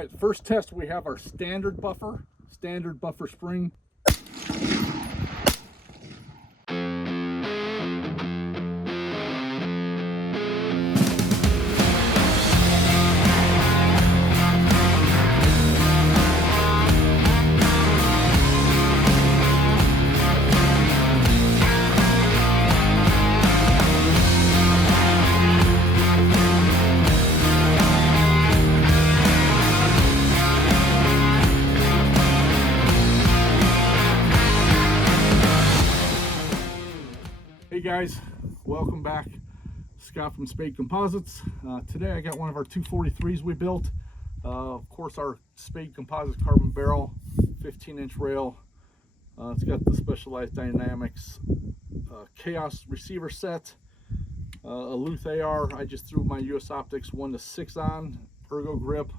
right, first test we have our standard buffer spring. Hey guys, welcome back. Scott from Spade Composites. Today I got one of our 243s we built. Of course, our Spade Composites carbon barrel, 15-inch rail. It's got the Specialized Dynamics Khaos receiver set, a Luth AR. I just threw my US Optics 1-6 on, ergo grip.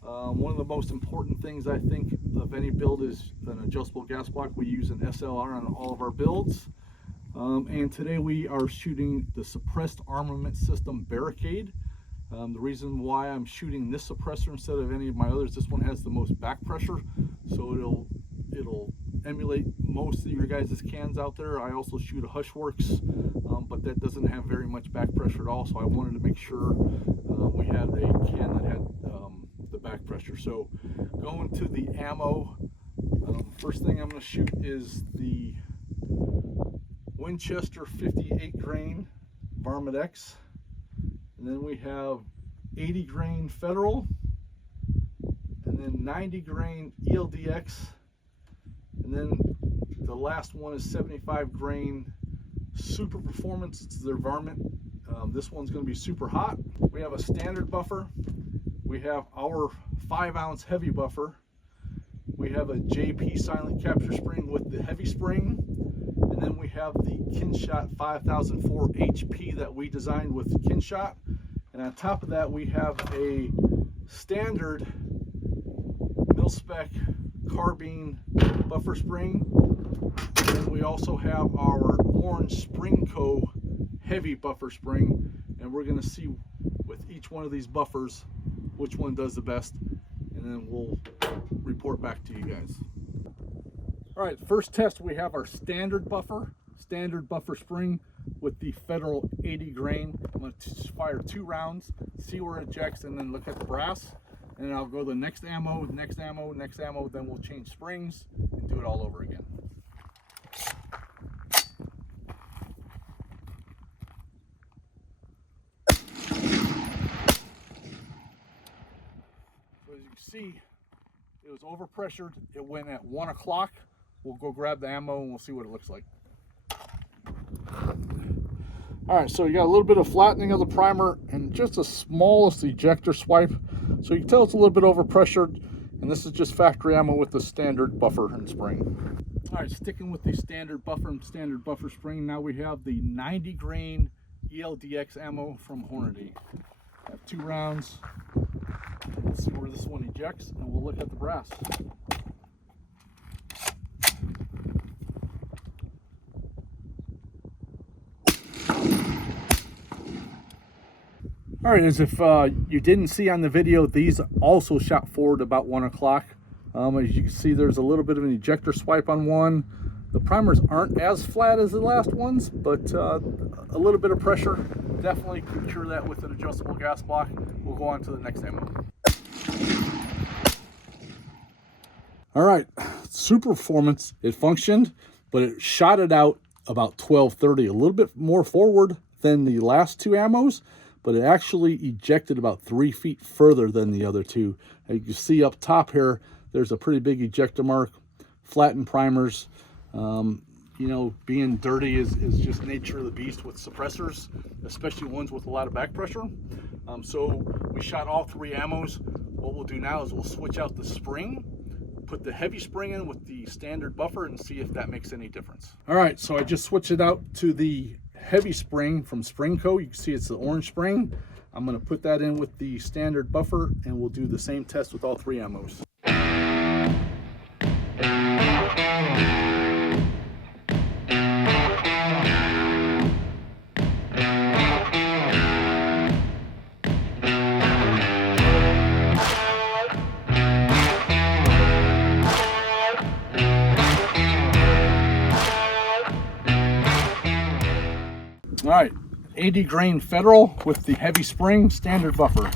One of the most important things I think of any build is an adjustable gas block. We use an SLR on all of our builds. And today we are shooting the suppressed armament system barricade. The reason why I'm shooting this suppressor instead of any of my others, this one has the most back pressure, so it'll emulate most of your guys' cans out there. I also shoot a Hushworks, but that doesn't have very much back pressure at all, so I wanted to make sure we had a can that had the back pressure. So going to the ammo, first thing I'm going to shoot is the Winchester 58 grain Varmint X, and then we have 80 grain Federal, and then 90 grain ELD-X, and then the last one is 75 grain Superformance. It's their Varmint. This one's going to be super hot. We have a standard buffer, we have our 5-ounce heavy buffer, we have a JP silent capture spring with the heavy spring, and then we have the Kyn-shot 5004 HP that we designed with Kyn-shot. And on top of that, we have a standard mil-spec carbine buffer spring. And then we also have our orange Springco heavy buffer spring. And we're going to see with each one of these buffers which one does the best. And then we'll report back to you guys. All right, first test we have our standard buffer spring with the Federal 80 grain. I'm going to fire 2 rounds, see where it ejects, and then look at the brass. And then I'll go the next ammo, then we'll change springs and do it all over again. So as you can see, it was overpressured. It went at 1 o'clock. We'll go grab the ammo and we'll see what it looks like. All right, so you got a little bit of flattening of the primer and just the smallest ejector swipe. So you can tell it's a little bit overpressured, and this is just factory ammo with the standard buffer and spring. All right, sticking with the standard buffer and standard buffer spring, now we have the 90 grain ELD-X ammo from Hornady. I have 2 rounds. Let's see where this one ejects, and we'll look at the brass. All right, as if you didn't see on the video, these also shot forward about 1 o'clock. As you can see, there's a little bit of an ejector swipe on one. The primers aren't as flat as the last ones, but a little bit of pressure definitely can cure that with an adjustable gas block. We'll go on to the next ammo. All right, Superformance, it functioned, but it shot it out about 12:30, a little bit more forward than the last 2 ammos, but it actually ejected about 3 feet further than the other 2. As you can see up top here, there's a pretty big ejector mark. Flattened primers, you know, being dirty is just nature of the beast with suppressors, especially ones with a lot of back pressure. So we shot all 3 ammos. What we'll do now is we'll switch out the spring, put the heavy spring in with the standard buffer, and see if that makes any difference. All right, so I just switched it out to the heavy spring from Springco. You can see it's the orange spring. I'm going to put that in with the standard buffer, and we'll do the same test with all 3 ammos. All right, 80 grain Federal with the heavy spring standard buffer.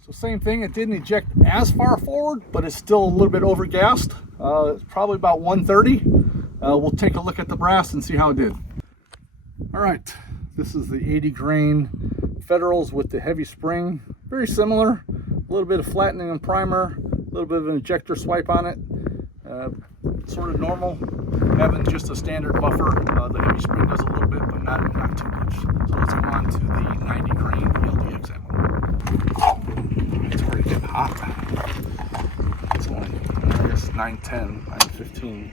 So same thing, it didn't eject as far forward, but it's still a little bit overgassed. It's probably about 130. We'll take a look at the brass and see how it did. All right, this is the 80 grain Federals with the heavy spring. Very similar, a little bit of flattening and primer, a little bit of an ejector swipe on it. Sort of normal, having just a standard buffer. The heavy spring does a little bit, but not too much. So let's go on to the 90 grain ELD-X ammo. It's already getting hot. It's only, I guess, 9:10, 9:15.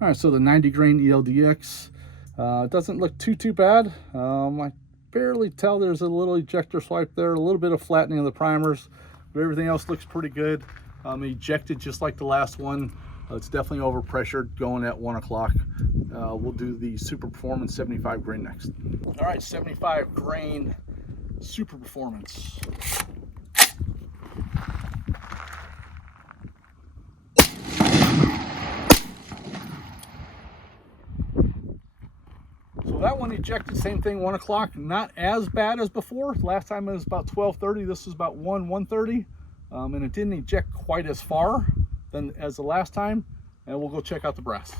All right, so the 90 grain ELD-X doesn't look too bad. I barely tell there's a little ejector swipe there, a little bit of flattening of the primers, but everything else looks pretty good. Ejected just like the last one. It's definitely overpressured going at 1 o'clock. We'll do the Superformance 75 grain next. All right, 75 grain Superformance. So that one ejected, same thing, 1 o'clock. Not as bad as before. Last time it was about 12:30. This was about 1:30. And it didn't eject quite as far as the last time. And we'll go check out the brass.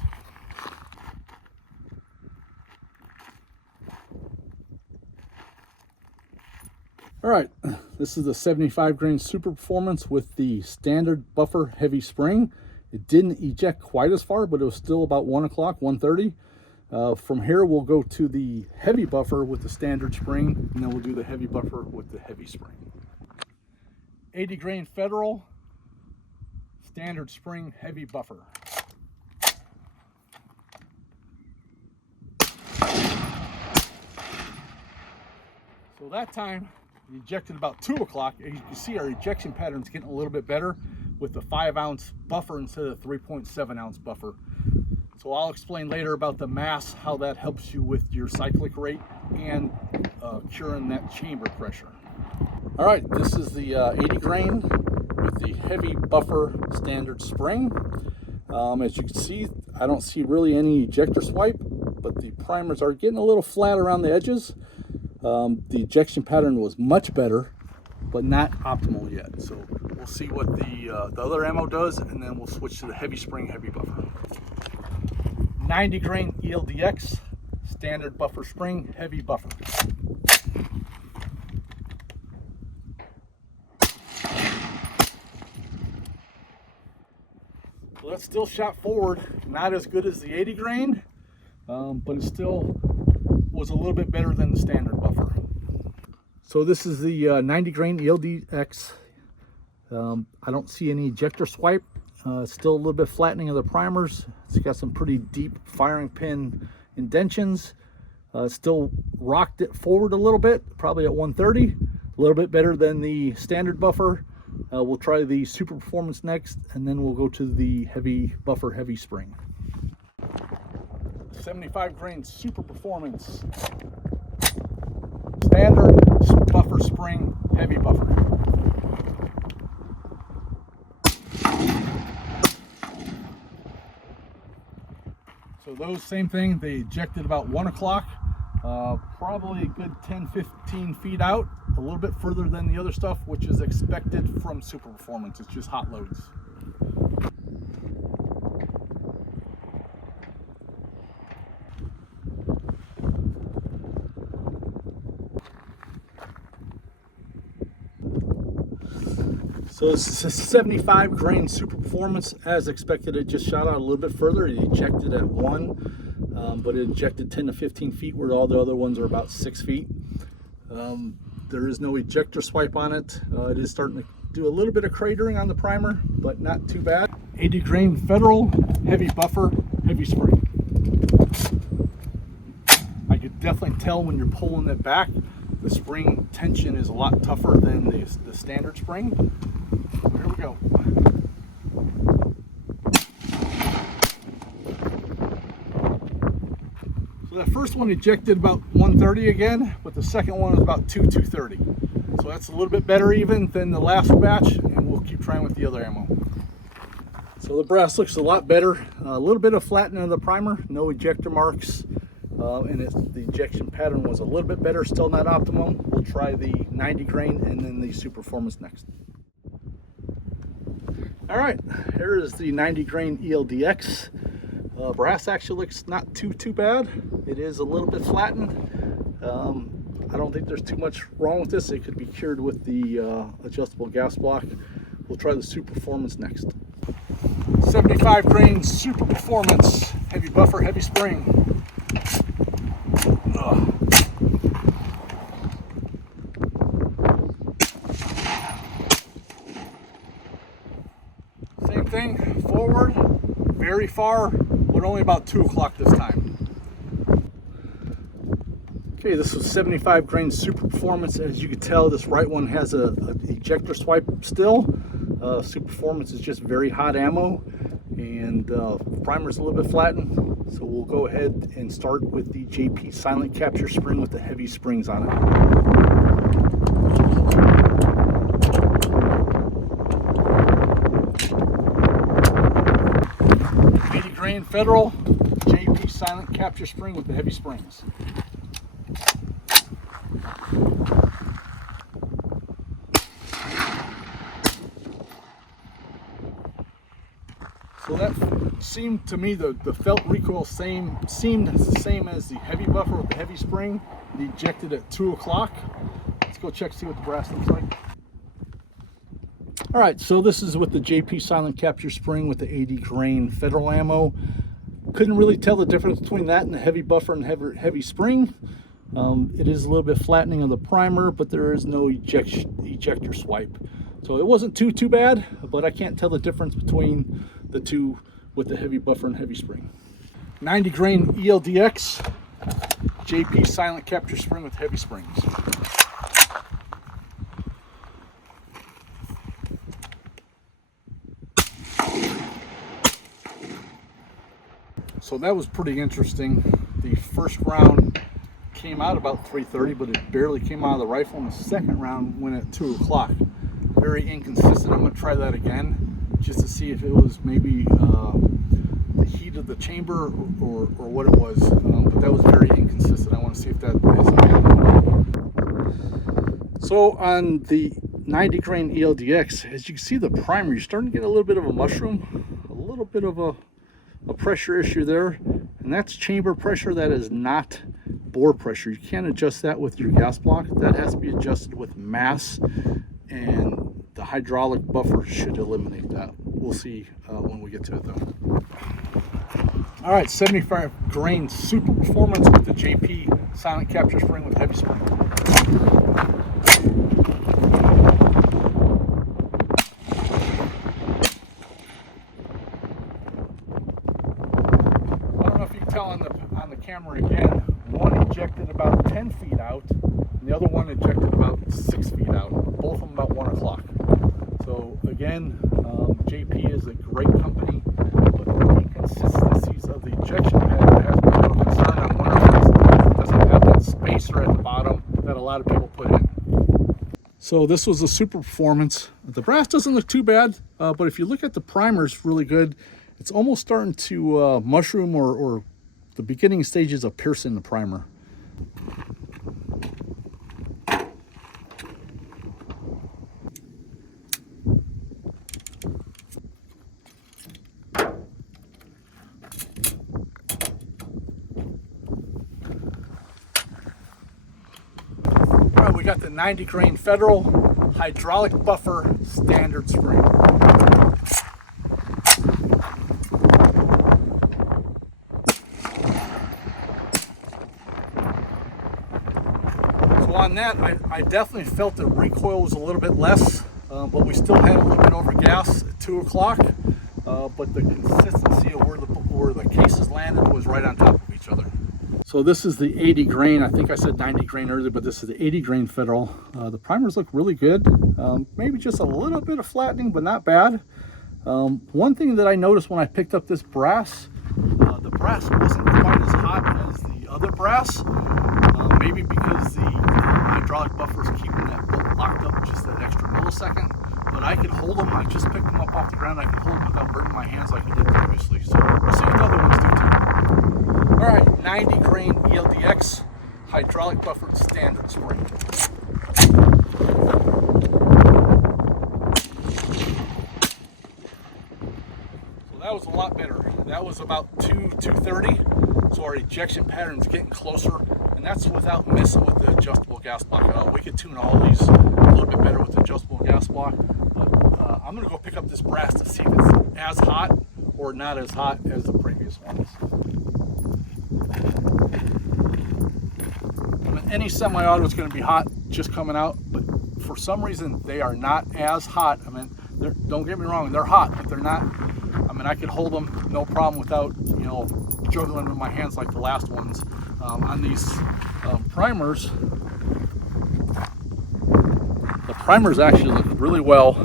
All right, this is the 75 grain Superformance with the standard buffer heavy spring. It didn't eject quite as far, but it was still about 1 o'clock, 1:30. From here, we'll go to the heavy buffer with the standard spring, and then we'll do the heavy buffer with the heavy spring. 80 grain Federal, standard spring, heavy buffer. So that time, we ejected about 2 o'clock. As you can see, our ejection pattern's getting a little bit better with the 5-ounce buffer instead of the 3.7-ounce buffer. So I'll explain later about the mass, how that helps you with your cyclic rate and curing that chamber pressure. All right, this is the 80 grain with the heavy buffer standard spring. As you can see, I don't see really any ejector swipe, but the primers are getting a little flat around the edges. The ejection pattern was much better, but not optimal yet. So we'll see what the other ammo does, and then we'll switch to the heavy spring, heavy buffer. 90 grain ELD-X, standard buffer spring, heavy buffer. So that's still shot forward, not as good as the 80 grain, but it still was a little bit better than the standard buffer. So this is the 90 grain ELD-X. I don't see any ejector swipe. Still a little bit flattening of the primers. It's got some pretty deep firing pin indentions. Still rocked it forward a little bit, probably at 130. A little bit better than the standard buffer. We'll try the Superformance next, and then we'll go to the heavy buffer, heavy spring. 75 grain Superformance. Standard buffer spring, heavy buffer. So those, same thing, they ejected about 1 o'clock, probably a good 10-15 feet out, a little bit further than the other stuff, which is expected from Superformance. It's just hot loads. So this is a 75 grain Superformance. As expected, it just shot out a little bit further. It ejected at 1, but it ejected 10 to 15 feet, where all the other ones are about 6 feet. There is no ejector swipe on it. It is starting to do a little bit of cratering on the primer, but not too bad. 80 grain Federal, heavy buffer, heavy spring. I could definitely tell when you're pulling it back, the spring tension is a lot tougher than the standard spring. Here we go. So that first one ejected about 130 again, but the second one was about 230. So that's a little bit better even than the last batch, and we'll keep trying with the other ammo. So the brass looks a lot better. A little bit of flattening of the primer, no ejector marks, and the ejection pattern was a little bit better, still not optimum. We'll try the 90 grain and then the Superformance next. All right, here is the 90 grain ELD-X. Brass actually looks not too bad. It is a little bit flattened. I don't think there's too much wrong with this. It could be cured with the adjustable gas block. We'll try the Superformance next. 75 grain Superformance, heavy buffer, heavy spring. Same thing, forward, very far, but only about 2 o'clock this time. Okay, this was 75 grain Superformance. As you can tell, this right one has a ejector swipe still. Superformance is just very hot ammo, and primer's a little bit flattened. So we'll go ahead and start with the JP silent capture spring with the heavy springs on it. 80 grain Federal JP silent capture spring with the heavy springs. So that seemed to me, the felt recoil seemed the same as the heavy buffer with the heavy spring. It ejected at 2 o'clock. Let's go check, see what the brass looks like. All right, so this is with the JP silent capture spring with the 80 grain Federal ammo. Couldn't really tell the difference between that and the heavy buffer and heavy spring. It is a little bit flattening of the primer, but there is no ejector swipe. So it wasn't too bad, but I can't tell the difference between the two with the heavy buffer and heavy spring. 90 grain ELD-X, JP silent capture spring with heavy springs. So that was pretty interesting. The first round came out about 3:30, but it barely came out of the rifle, and the second round went at 2 o'clock. Very inconsistent. I'm going to try that again just to see if it was maybe the heat of the chamber or what it was, but that was very inconsistent. I want to see if that is again. So on the 90 grain ELD-X, as you can see the primer, you're starting to get a little bit of a mushroom, a little bit of a pressure issue there, and that's chamber pressure. That is not bore pressure. You can't adjust that with your gas block. That has to be adjusted with mass, and the hydraulic buffer should eliminate that. We'll see when we get to it though. All right, 75 grain Superformance with the JP silent capture spring with heavy spring. I don't know if you can tell on the camera again, one ejected about 10 feet out, and the other one ejected about 6 feet out, both of them about 1 o'clock. So again, JP is a great company, but the inconsistencies of the ejection pattern has been a little concern on one of these. It doesn't have that spacer at the bottom that a lot of people put in. So this was the Superformance. The brass doesn't look too bad, but if you look at the primer, it's really good. It's almost starting to mushroom or the beginning stages of piercing the primer. We got the 90 grain Federal hydraulic buffer standard spring. So on that, I definitely felt the recoil was a little bit less, but we still had a little bit over gas at 2 o'clock. But the consistency of where the cases landed was right on top of each other. So this is the 80 grain. I think I said 90 grain earlier, but this is the 80 grain Federal. The primers look really good. Maybe just a little bit of flattening, but not bad. One thing that I noticed when I picked up this brass, the brass wasn't quite as hot as the other brass. Maybe because the hydraulic buffer is keeping that locked second, but I could hold them. I just picked them up off the ground. I could hold them without burning my hands like I did previously. So we'll see what the other ones do too. All right, 90 grain ELD-X hydraulic buffered standard spring. So that was a lot better. That was about 230. So our ejection pattern is getting closer, and that's without messing with the adjustable gas block at all. We could tune all these a little bit better with the adjustable gas block, but I'm gonna go pick up this brass to see if it's as hot or not as hot as the previous ones. I mean, any semi-auto is gonna be hot just coming out, but for some reason they are not as hot. I mean, don't get me wrong, they're hot, but they're not. I mean, I could hold them no problem without, you know, juggling with my hands like the last ones. On these primers, the primers actually look really well.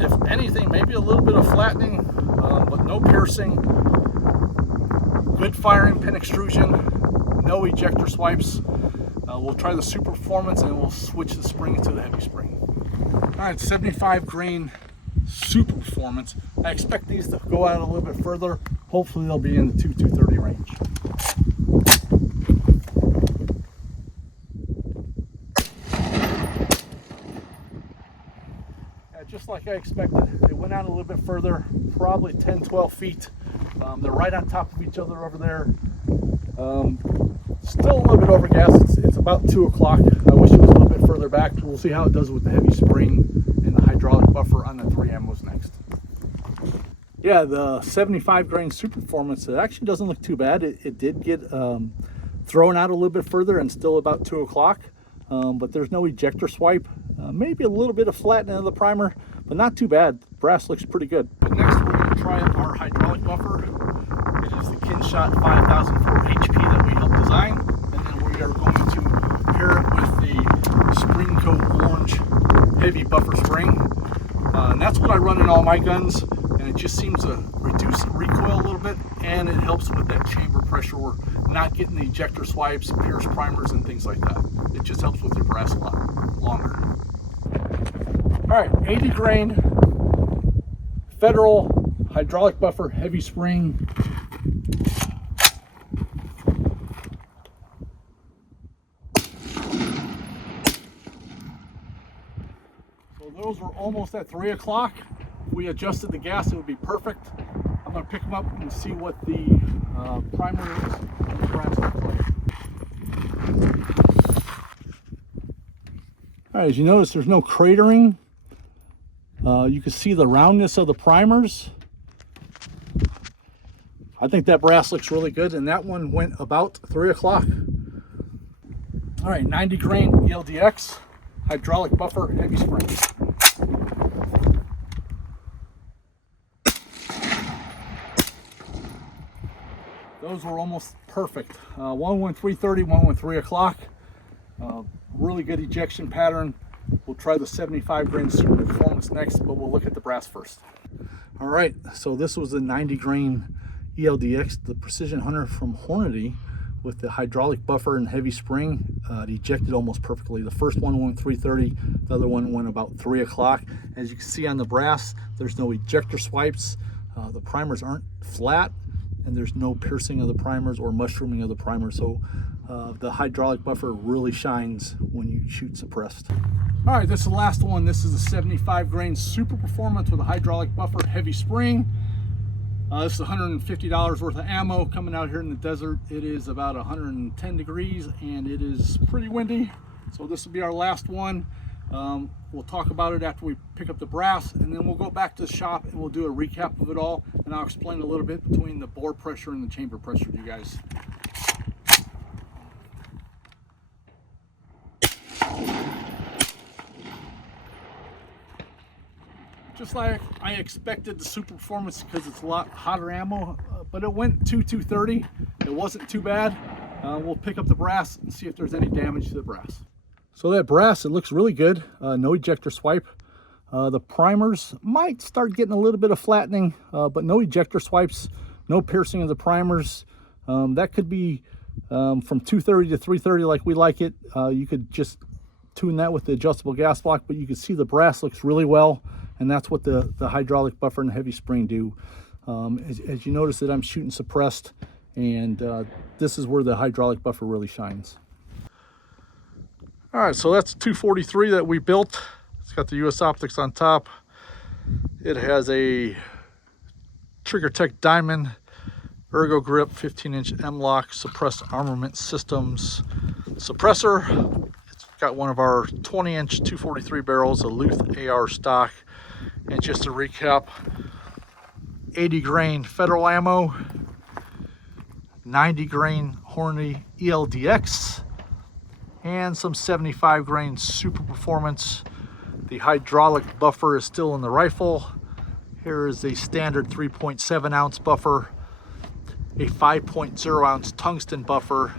If anything, maybe a little bit of flattening, but no piercing. Good firing pin extrusion, no ejector swipes. We'll try the Superformance and we'll switch the spring to the heavy spring. All right, 75 grain Superformance. I expect these to go out a little bit further. Hopefully they'll be in the 230 range. Yeah, just like I expected, they went out a little bit further, probably 10-12 feet. They're right on top of each other over there. Still a little bit over gas. It's about 2 o'clock. I wish it was a little bit further back. We'll see how it does with the heavy spring and the hydraulic buffer on the 3M was next. Yeah, the 75 grain Superformance, it actually doesn't look too bad. It did get thrown out a little bit further and still about 2 o'clock, but there's no ejector swipe. Maybe a little bit of flattening of the primer, but not too bad. Brass looks pretty good. But next we're going to try our hydraulic buffer. It is the Kyn-shot 5004 HP that we helped design, and then we are going to pair it with the Springco orange heavy buffer spring. And that's what I run in all my guns, and it just seems to reduce the recoil a little bit, and it helps with that chamber pressure. We're not getting the ejector swipes, pierce primers, and things like that. It just helps with your brass a lot longer. All right, 80 grain Federal hydraulic buffer heavy spring. Those were almost at 3 o'clock. If we adjusted the gas, it would be perfect. I'm going to pick them up and see what the primer is and the brass looks like. All right, as you notice, there's no cratering. You can see the roundness of the primers. I think that brass looks really good, and that one went about 3 o'clock. All right, 90 grain ELD-X hydraulic buffer heavy spring. Those were almost perfect. One went 3:30, one went 3 o'clock. Really good ejection pattern. We'll try the 75 grain Superformance next, but we'll look at the brass first. All right, so this was the 90 grain ELD-X, the Precision Hunter from Hornady, with the hydraulic buffer and heavy spring. It ejected almost perfectly. The first one went 3:30, the other one went about 3 o'clock. As you can see on the brass, there's no ejector swipes. The primers aren't flat, and there's no piercing of the primers or mushrooming of the primers. So the hydraulic buffer really shines when you shoot suppressed. All right, this is the last one. This is a 75 grain Superformance with a hydraulic buffer heavy spring. This is $150 worth of ammo coming out here in the desert. It is about 110 degrees and it is pretty windy. So this will be our last one. We'll talk about it after we pick up the brass, and then we'll go back to the shop and we'll do a recap of it all, and I'll explain a little bit between the bore pressure and the chamber pressure to you guys. Just like I expected the Superformance, because it's a lot hotter ammo, but it went 230. It wasn't too bad. We'll pick up the brass and see if there's any damage to the brass. So that brass, it looks really good. No ejector swipe. The primers might start getting a little bit of flattening, but no ejector swipes, no piercing of the primers. That could be from 230 to 330 like we like it. You could just tune that with the adjustable gas block, but you can see the brass looks really well, and that's what the hydraulic buffer and the heavy spring do. As you notice that I'm shooting suppressed, and this is where the hydraulic buffer really shines. All right, so that's 243 that we built. It's got the US optics on top. It has a Trigger Tech Diamond Ergo Grip 15-inch Mlok suppressed armament systems suppressor. It's got one of our 20-inch 243 barrels, a Luth AR stock. And just to recap, 80 grain Federal ammo, 90 grain Hornady ELD-X, and some 75 grain Superformance. The hydraulic buffer is still in the rifle. Here is a standard 3.7 ounce buffer, a 5.0 ounce tungsten buffer,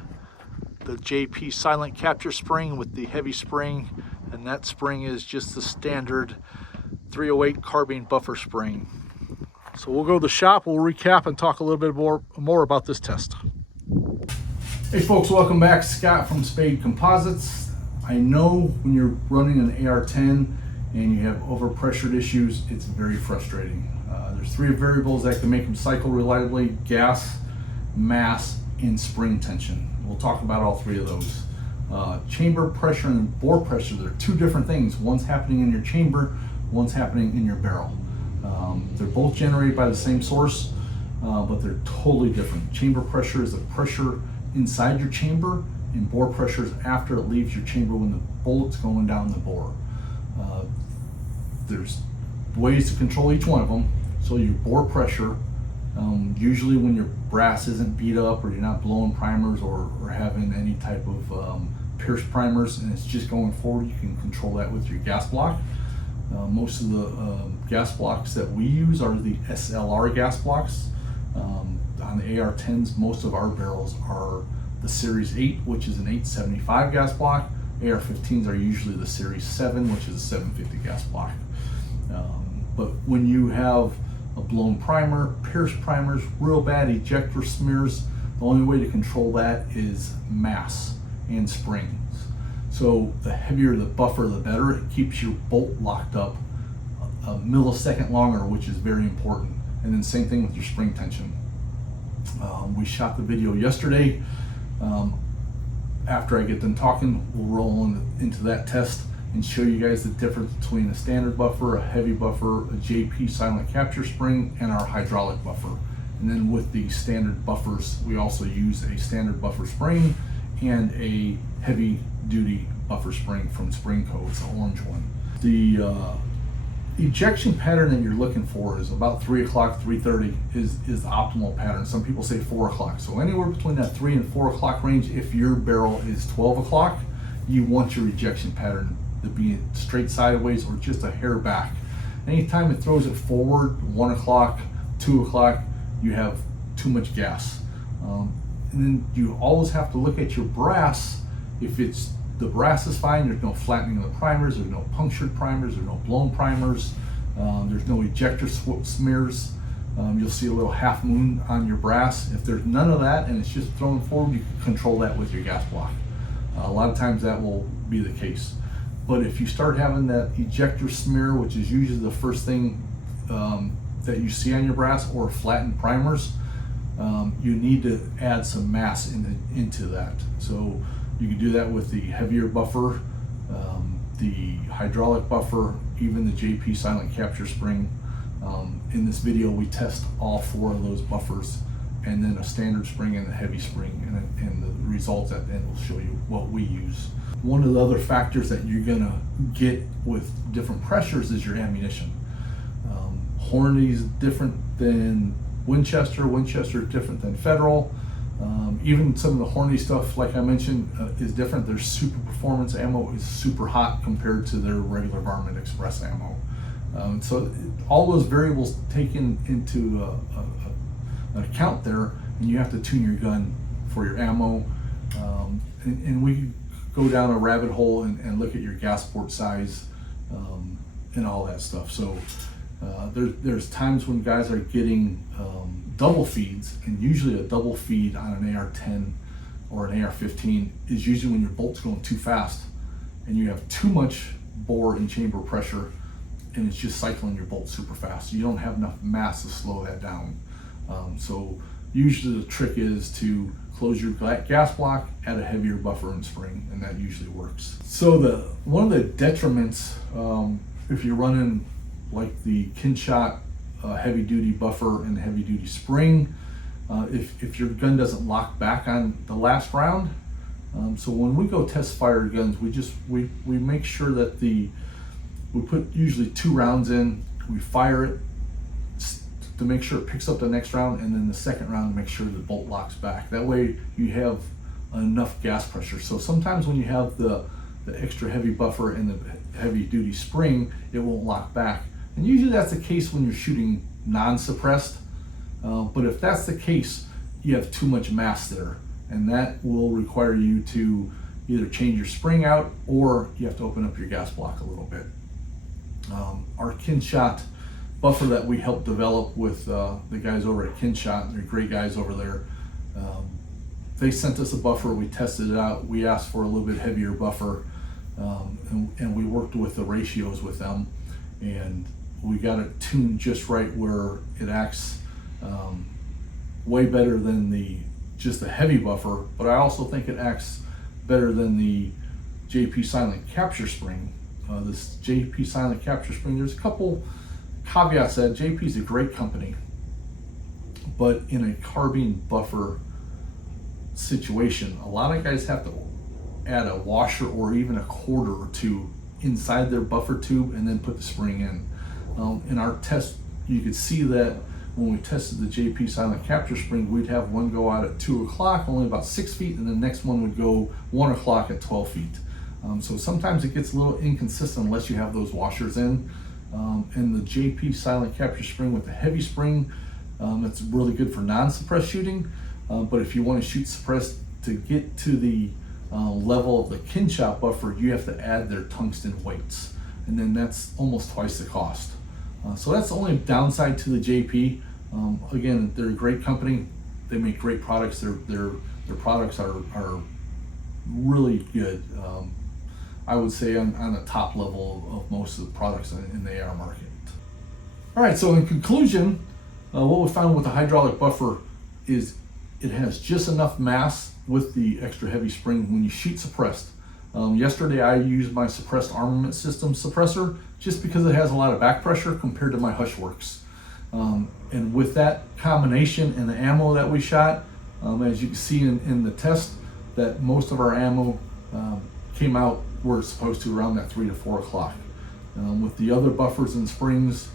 the JP silent capture spring with the heavy spring, and that spring is just the standard 308 carbine buffer spring. So we'll go to the shop, we'll recap and talk a little bit more about this test. Hey folks, welcome back. Scott from Spade Composites. I know when you're running an AR-10 and you have overpressured issues, it's very frustrating. There's three variables that can make them cycle reliably: gas, mass, and spring tension. We'll talk about all three of those. Chamber pressure and bore pressure, they're two different things. One's happening in your chamber, one's happening in your barrel. They're both generated by the same source, but they're totally different. Chamber pressure is the pressure inside your chamber, and bore pressure is after it leaves your chamber when the bullet's going down the bore. There's ways to control each one of them. So your bore pressure, usually when your brass isn't beat up or you're not blowing primers or having any type of pierced primers and it's just going forward, you can control that with your gas block. Most of the gas blocks that we use are the SLR gas blocks. On the AR-10s, most of our barrels are the Series 8, which is an 875 gas block. AR-15s are usually the Series 7, which is a 750 gas block. But when you have a blown primer, pierced primers, real bad ejector smears, the only way to control that is mass and springs. So the heavier the buffer, the better. It keeps your bolt locked up a millisecond longer, which is very important. And then same thing with your spring tension. We shot the video yesterday. After I get done talking, we'll roll into that test and show you guys the difference between a standard buffer, a heavy buffer, a JP silent capture spring, and our hydraulic buffer. And then with the standard buffers, we also use a standard buffer spring and a heavy duty buffer spring from Springco. It's the orange one. The ejection pattern that you're looking for is about 3 o'clock, 3:30 is the optimal pattern. Some people say 4 o'clock. So anywhere between that 3 and 4 o'clock range, if your barrel is 12 o'clock, you want your ejection pattern to be straight sideways or just a hair back. Anytime it throws it forward, 1 o'clock, 2 o'clock, you have too much gas. And then you always have to look at your brass. If the brass is fine, there's no flattening of the primers, there's no punctured primers, there's no blown primers, there's no ejector smears. You'll see a little half moon on your brass. If there's none of that and it's just thrown forward, you can control that with your gas block. A lot of times that will be the case. But if you start having that ejector smear, which is usually the first thing that you see on your brass, or flattened primers, you need to add some mass into that. So you can do that with the heavier buffer, the hydraulic buffer, even the JP silent capture spring. In this video, we test all 4 of those buffers, and then a standard spring and a heavy spring, and the results at the end will show you what we use. One of the other factors that you're gonna get with different pressures is your ammunition. Hornady is different than Winchester. Winchester is different than Federal. Even some of the Hornady stuff, like I mentioned, is different. Their Superformance ammo is super hot compared to their regular Varmint Express ammo. So all those variables taken into an account there, and you have to tune your gun for your ammo. And we go down a rabbit hole and look at your gas port size and all that stuff. So there's times when guys are getting double feeds, and usually a double feed on an AR-10 or an AR-15 is usually when your bolt's going too fast and you have too much bore and chamber pressure, and it's just cycling your bolt super fast. You don't have enough mass to slow that down. So usually the trick is to close your gas block, add a heavier buffer and spring, and that usually works. So one of the detriments, if you're running like the Kyn-shot heavy duty buffer and heavy duty spring, if your gun doesn't lock back on the last round. So when we go test fired guns, we make sure that we put usually 2 rounds in, we fire it to make sure it picks up the next round, and then the second round to make sure the bolt locks back. That way you have enough gas pressure. So sometimes when you have the extra heavy buffer and the heavy duty spring, it won't lock back. And usually that's the case when you're shooting non-suppressed. But if that's the case, you have too much mass there, and that will require you to either change your spring out or you have to open up your gas block a little bit. Our Kyn-shot buffer that we helped develop with the guys over at Kyn-shot, they're great guys over there. They sent us a buffer, we tested it out, we asked for a little bit heavier buffer, and we worked with the ratios with them, and we got it tuned just right where it acts way better than just the heavy buffer, but I also think it acts better than the JP Silent Capture Spring. This JP Silent Capture Spring, there's a couple caveats that JP is a great company, but in a carbine buffer situation, a lot of guys have to add a washer or even a quarter or two inside their buffer tube and then put the spring in. In our test, you could see that when we tested the JP Silent Capture Spring, we'd have one go out at 2 o'clock, only about 6 feet, and the next one would go 1 o'clock at 12 feet. So sometimes it gets a little inconsistent unless you have those washers in. And the JP Silent Capture Spring with the heavy spring, that's really good for non-suppressed shooting. But if you want to shoot suppressed, to get to the level of the Kyn-shot buffer, you have to add their tungsten weights, and then that's almost twice the cost. So that's the only downside to the JP. Again, they're a great company. They make great products. Their products are really good. I would say on the top level of most of the products in the AR market. All right, so in conclusion, what we found with the hydraulic buffer is it has just enough mass with the extra heavy spring when you shoot suppressed. Yesterday I used my suppressed armament system suppressor just because it has a lot of back pressure compared to my Hushworks. And with that combination and the ammo that we shot, as you can see in the test, that most of our ammo came out where it's supposed to, around that 3 to 4 o'clock. With the other buffers and springs,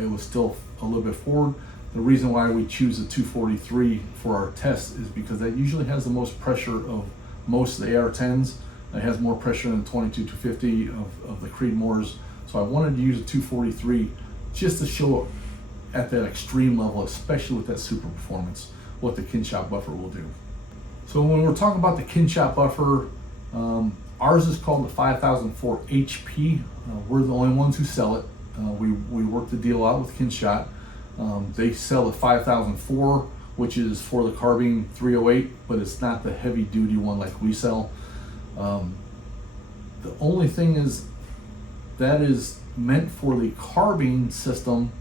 it was still a little bit forward. The reason why we choose a 243 for our test is because that usually has the most pressure of most of the AR-10s. It has more pressure than 22-250 of the Creedmoors. So I wanted to use a 243 just to show at that extreme level, especially with that super performance, what the Kyn-shot buffer will do. So when we're talking about the Kyn-shot buffer, ours is called the 5004 HP. We're the only ones who sell it. We work the deal out with Kyn-shot. They sell the 5004, which is for the carbine 308, but it's not the heavy duty one like we sell. The only thing is that is meant for the carbine system,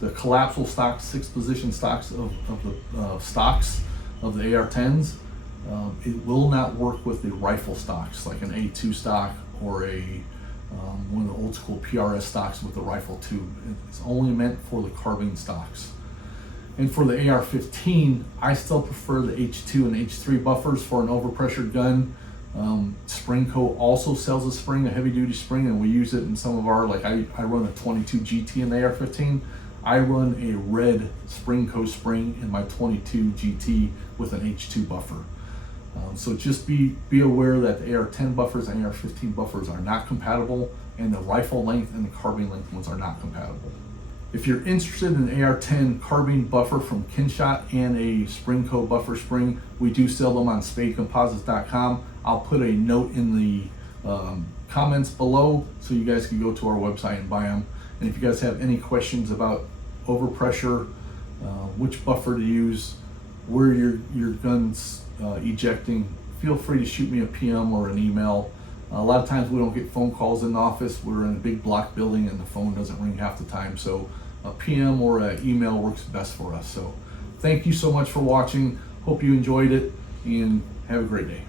the collapsible stocks, 6-position stocks of the stocks of the AR-10s. It will not work with the rifle stocks like an A2 stock or one of the old school PRS stocks with the rifle tube. It's only meant for the carbine stocks. And for the AR-15, I still prefer the H2 and H3 buffers for an overpressured gun. Springco also sells a spring, a heavy duty spring, and we use it in some of our, like I run a 22 GT in the AR-15. I run a red Springco spring in my 22 GT with an H2 buffer. So just be aware that the AR-10 buffers and AR-15 buffers are not compatible, and the rifle length and the carbine length ones are not compatible. If you're interested in an AR-10 carbine buffer from Kyn-shot and a Springco buffer spring, we do sell them on SpadeComposites.com. I'll put a note in the comments below so you guys can go to our website and buy them. And if you guys have any questions about overpressure, which buffer to use, where your gun's ejecting, feel free to shoot me a PM or an email. A lot of times we don't get phone calls in the office. We're in a big block building and the phone doesn't ring half the time. So a PM or an email works best for us. So thank you so much for watching. Hope you enjoyed it and have a great day.